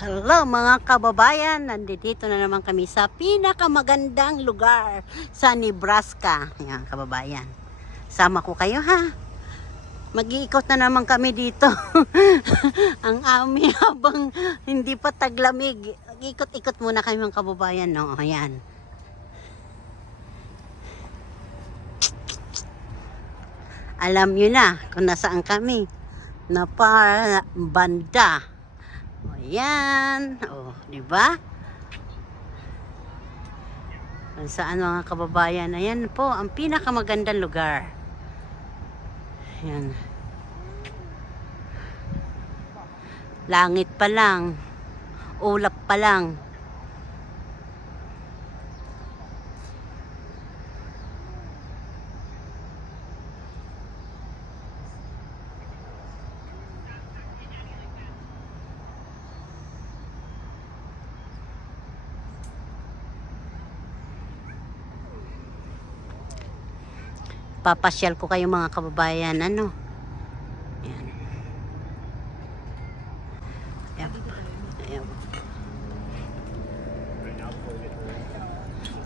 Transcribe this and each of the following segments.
Hello mga kababayan, nandito na naman kami sa pinakamagandang lugar sa Nebraska. Ayan kababayan, sama ko kayo ha. Mag-iikot na naman kami dito. Ang amin habang hindi pa taglamig. Ikot-ikot muna kami mga kababayan. No? Ayan. Alam nyo na kung nasaan kami. Na banda. O yan. O, di ba? Kung saan mga kababayan. Ayan po, ang pinakamagandang lugar. Ayan. Langit pa lang. Ulap pa lang. Papasyal ko kayo mga kababayan, ano? Ayan. Ayan. Ayan.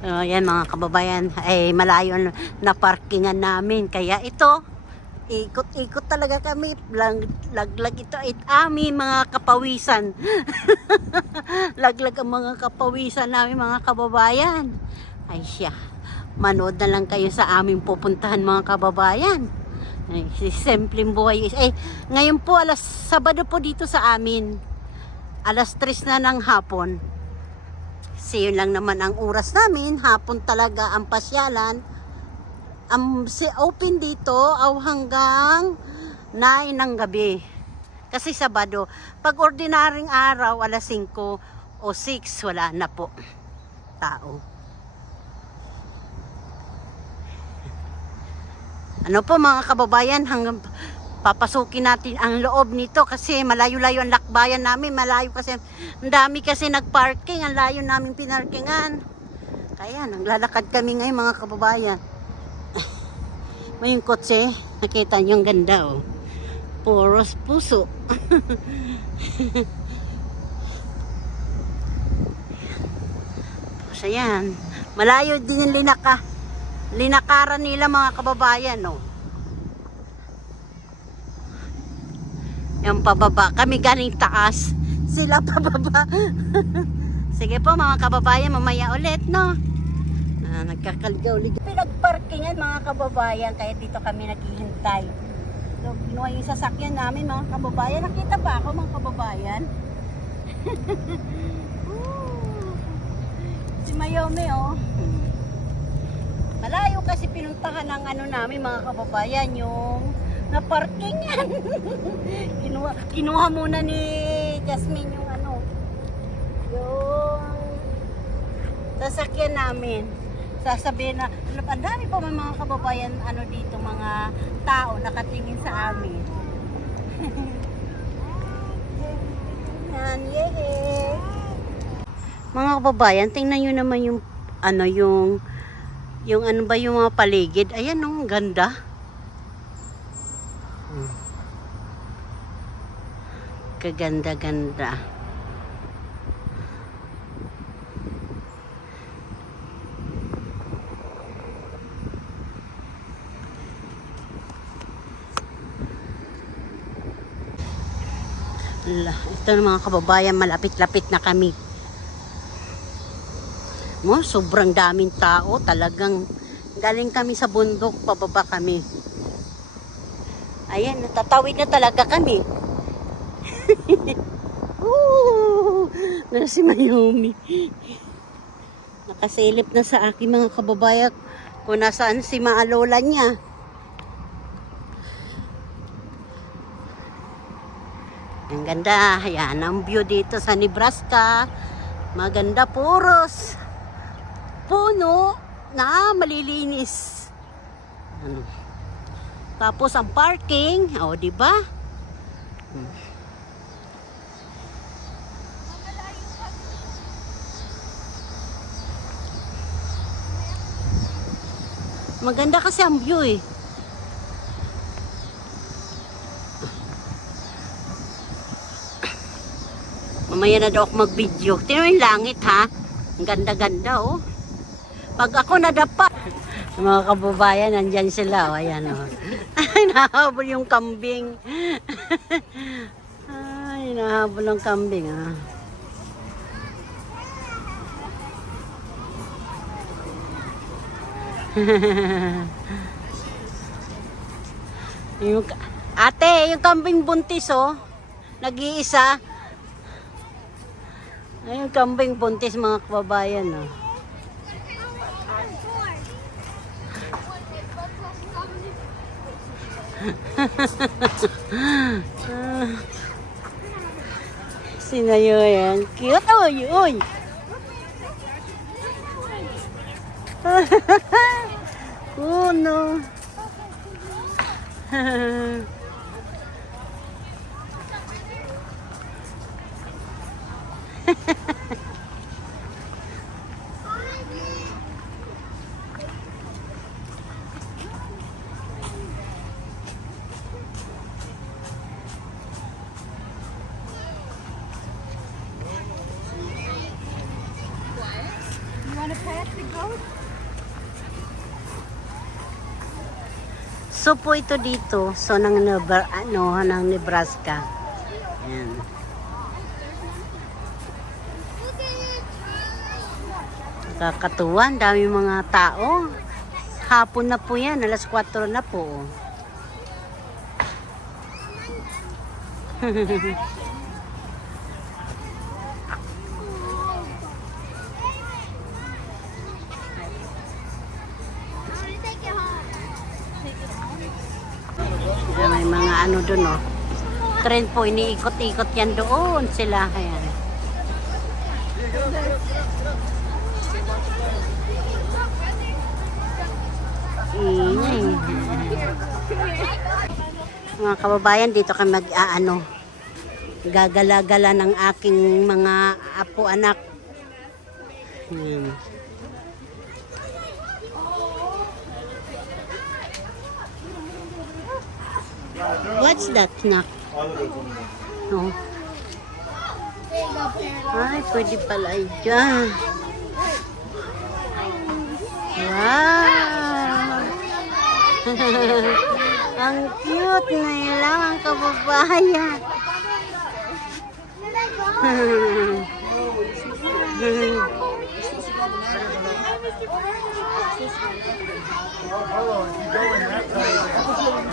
Ayan mga kababayan, ay malayo na parkingan namin. Kaya ito, ikot-ikot talaga kami. Laglag ito at amin mga kapawisan. Laglag ang mga kapawisan namin mga kababayan. Ay siya. Manood na lang kayo sa aming pupuntahan mga kababayan. Si Simpleng Buhay. Ngayon po Sabado po dito sa amin. Alas 3 na ng hapon. Kasi yun lang naman ang oras namin. Hapon talaga ang pasyalan. Open dito hanggang 9 ng gabi. Kasi Sabado. Pag ordinaryong araw, alas 5 o 6, wala na po tao. Ano po mga kababayan, hanggang papasukin natin ang loob nito kasi malayo-layo ang lakbayan namin. Malayo kasi, ang dami kasi nagparking, ang layo namin pinarkingan. Kaya naglalakad kami ngayon mga kababayan. May yung kotse, nakita nyo ang ganda oh. Puros puso. So yan, malayo din yung linakaran nila mga kababayan, no. Yung pababa, kami galing taas, sila pababa. Sige po mga kababayan, mamaya ulit, no. Nagkakaligaw-ligaw. Pinagparkingan mga kababayan, kaya dito kami naghihintay. So, kinuha yung sasakyan namin mga kababayan. Nakita ba ako mga kababayan? Si Mayome, oh. Malayo kasi pinuntahan ng namin mga kababayan, yung na-parkingan. kinuha muna ni Jasmine yung yung sasakyan namin. Sasabihin na, ang dami pa mga kababayan dito, mga tao nakatingin sa amin. Yan, yehey. Mga kababayan, tingnan nyo naman yung yung mga paligid. Ayan oh, ganda. Kaganda-ganda. Ito na mga kababayan, malapit-lapit na kami. Sobrang daming tao, talagang galing kami sa bundok, pababa kami. Ayan, natatawid na talaga kami. Na si Mayumi. Nakasilip na sa akin mga kababayan kung nasaan si maalola niya. Ang ganda, ayan ang view dito sa Nebraska. Maganda, puros puno na malilinis. Tapos ang parking, di ba? Maganda kasi ang view eh. Mamaya na daw ako mag-video. Tingnan mo yung langit ha. Ang ganda-ganda oh. Pag ako nadapa. Mga kababayan, nandyan sila. Oh, ayan oh. Ay, nahabol yung kambing. Ay, nahabol ang kambing ah. Yung, ate, yung kambing buntis oh. Nag-iisa. Ay, yung kambing buntis mga kababayan oh. Sinayo yan. Cute. Uy, uy. Oh no. So po ito dito, so ng Nebraska. Ayan. Nakakatuwa, dami mga tao. Hapon na po yan, alas 4 na po. May mga ano dun oh. Trend po, iniikot-ikot yan doon sila. Ayan. Ingay. Mga kababayan, dito kami mag-aano. Gagala-gala ng aking mga apo-anak. Ayan. What's that, Nak? No. Ay, pwede pala dyan. Wow! Ang cute na ilang ang kababayan.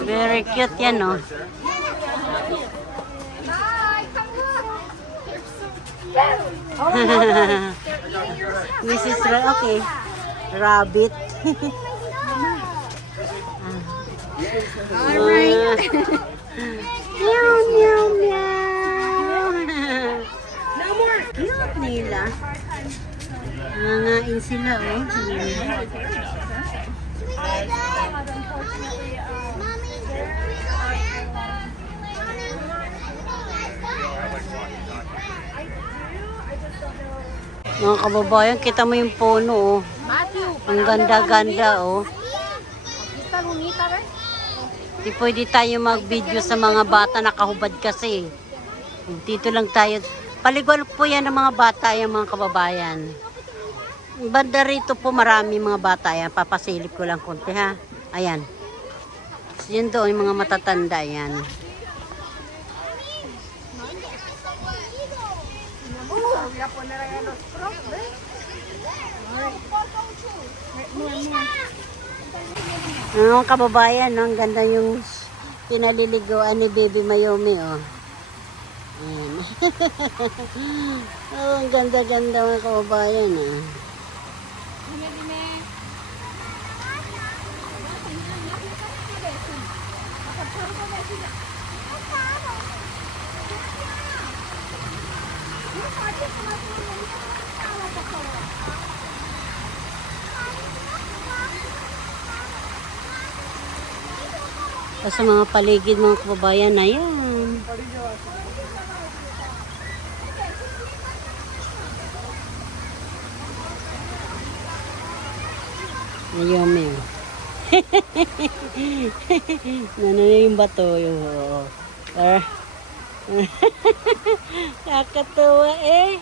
Very cute yan, no? Mrs. Okay. Rabbit. Alright. Meow, meow, meow. Cute nila. Nangain sila, oh. Mga kababayan, kita mo yung puno, oh. Ang ganda-ganda, oh. Di pwede tayo mag-video sa mga bata nakahubad kasi. Dito lang tayo. Paliguan po yan ng mga bata, yung mga kababayan. Banda rito po marami mga bata. Ayan, papasilip ko lang konti ha. Ayan. Yun doon, yung mga matatanda yan. Mga kababayan, no? Ang ganda yung pinaliligoan ni Baby Mayumi, oh. Ayan. Oh, ang ganda-ganda mga kababayan, ah. Sa mga paligid mga kababayan na yan. Mayumi. Ano yung bato yung Kakatuwa eh.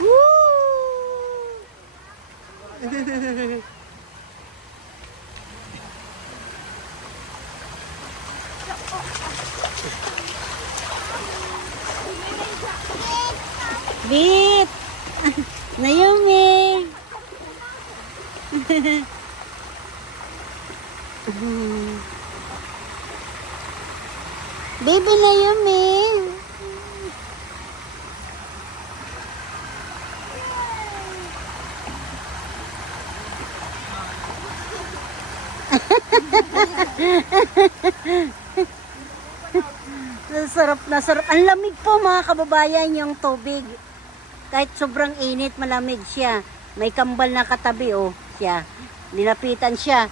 Woo! Bit! Naomi! Baby Naomi! Nasarap, nasarap. Ang lamig po mga kababayan yung tubig. Kahit sobrang init, malamig siya. May kambal na katabi, oh, siya. Nilapitan siya.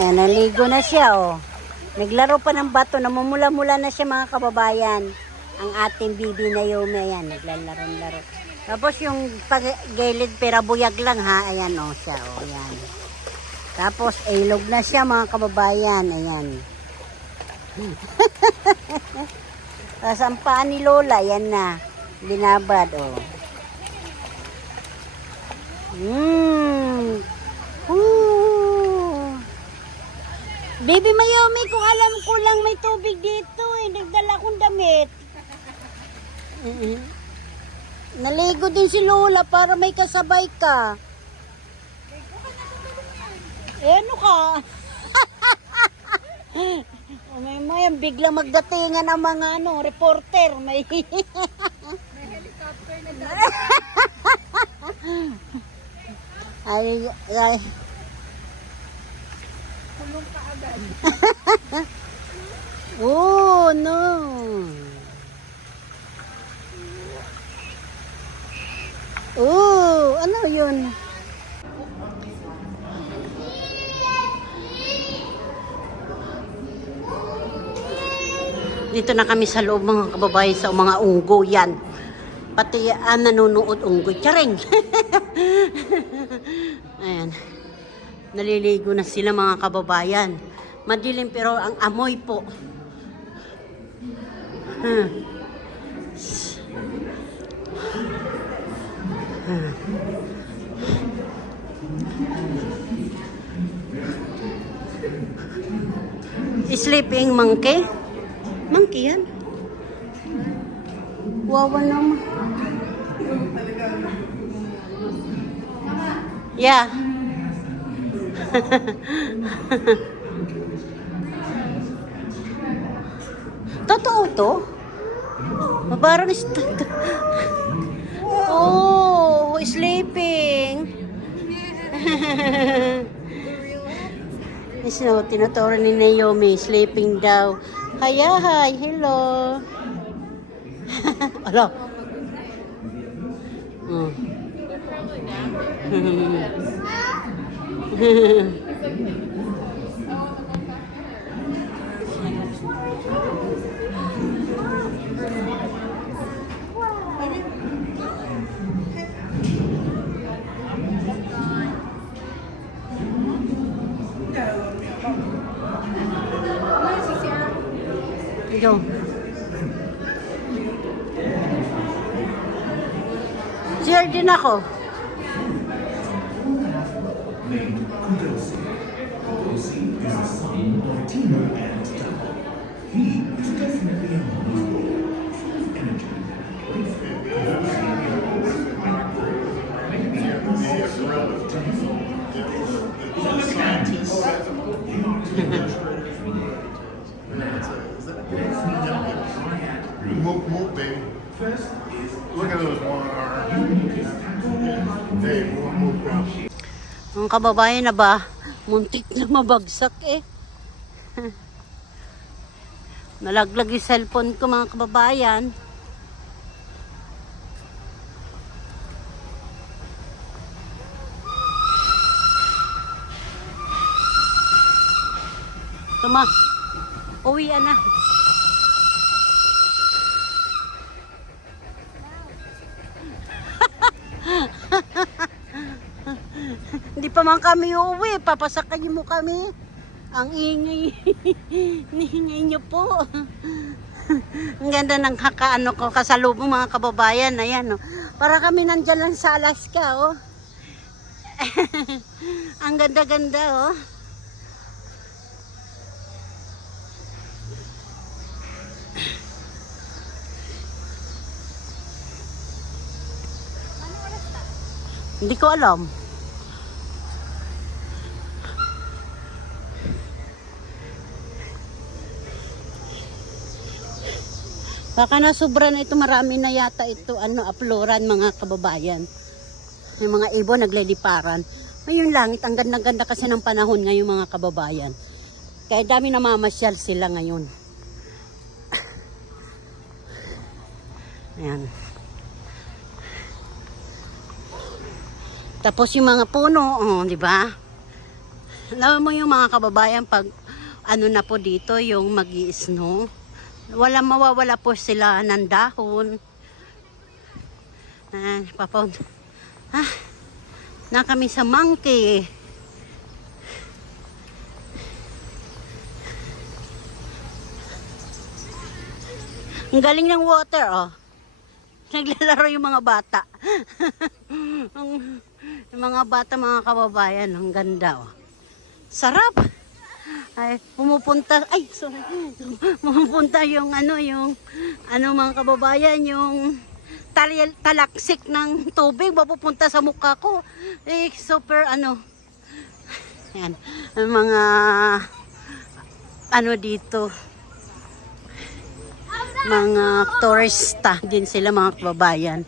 Ayan, naligo na siya, oh. Naglaro pa ng bato, namumula-mula na siya mga kababayan. Ang ating bibi na Naomi, ayan, naglalaro-laro. Tapos yung pag-gilid perabuyag lang ha, ayan, oh, siya, oh, ayan. Tapos ilog na siya mga kababayan, ayan. Tapos ang paa ni Lola, ayan na, binabad, oh. Baby Naomi, kung alam ko lang may tubig dito eh. Nagdala kong damit. Naligo din si Lola para may kasabay ka. Eh ano ka? May biglang magdatingan ang mga reporter. May helicopter na dala. ay. Kulong ka agad. Oh, no. Oh, ano yun? Dito na kami sa loob mga kababayan sa mga unggo yan. Pati nanonood unggoy. Charing! Ayan. Naliligo na sila mga kababayan. Madilim pero ang amoy po. Sleeping monkey? Monkey yan? Wawa naman. Yeah. Totoo to? Mabarang oh, sleeping. So, tinuturo ni Naomi, sleeping daw. Hi, hello. Hello. Ito. Share din ako. Move, baby. Look at those one arms. Hey, move, baby. Ang kababayan na ba, muntik na mabagsak eh. Nalaglag yung cellphone ko mga kababayan. Tuma. Uwian na. Hindi pa man kami uuwi. Papasakayin mo kami. Ang ingay. Ingay niyo po. Ang ganda ng kakaano ko. Kasalubong mga kababayan. Ayan, oh. Para kami nandyan lang sa Alaska. Oh. Ang ganda-ganda. Oh. Hindi ko alam. Baka na sobra na ito, marami na yata ito, aploran mga kababayan. Yung mga ibon nagliliparan. Ayun langit, ang ganda-ganda kasi ng panahon ngayon mga kababayan. Kaya dami namamasyal sila ngayon. Ayan. Tapos yung mga puno, di ba? Alam mo yung mga kababayan, pag na po dito, yung mag-i-snow, walang mawawala po sila ng dahon. Na kami sa monkey. Ang galing ng water, oh. Naglalaro yung mga bata. Yung mga bata, mga kababayan, ang ganda, oh. Sarap. Ay, pumupunta yung mga kababayan, yung talaksik ng tubig mapupunta sa mukha ko. Eh, super yan, ang mga dito, mga turista din sila mga kababayan.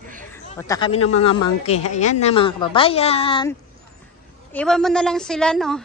Punta kami ng mga monkey. Ayan na mga kababayan. Iwan mo na lang sila, no?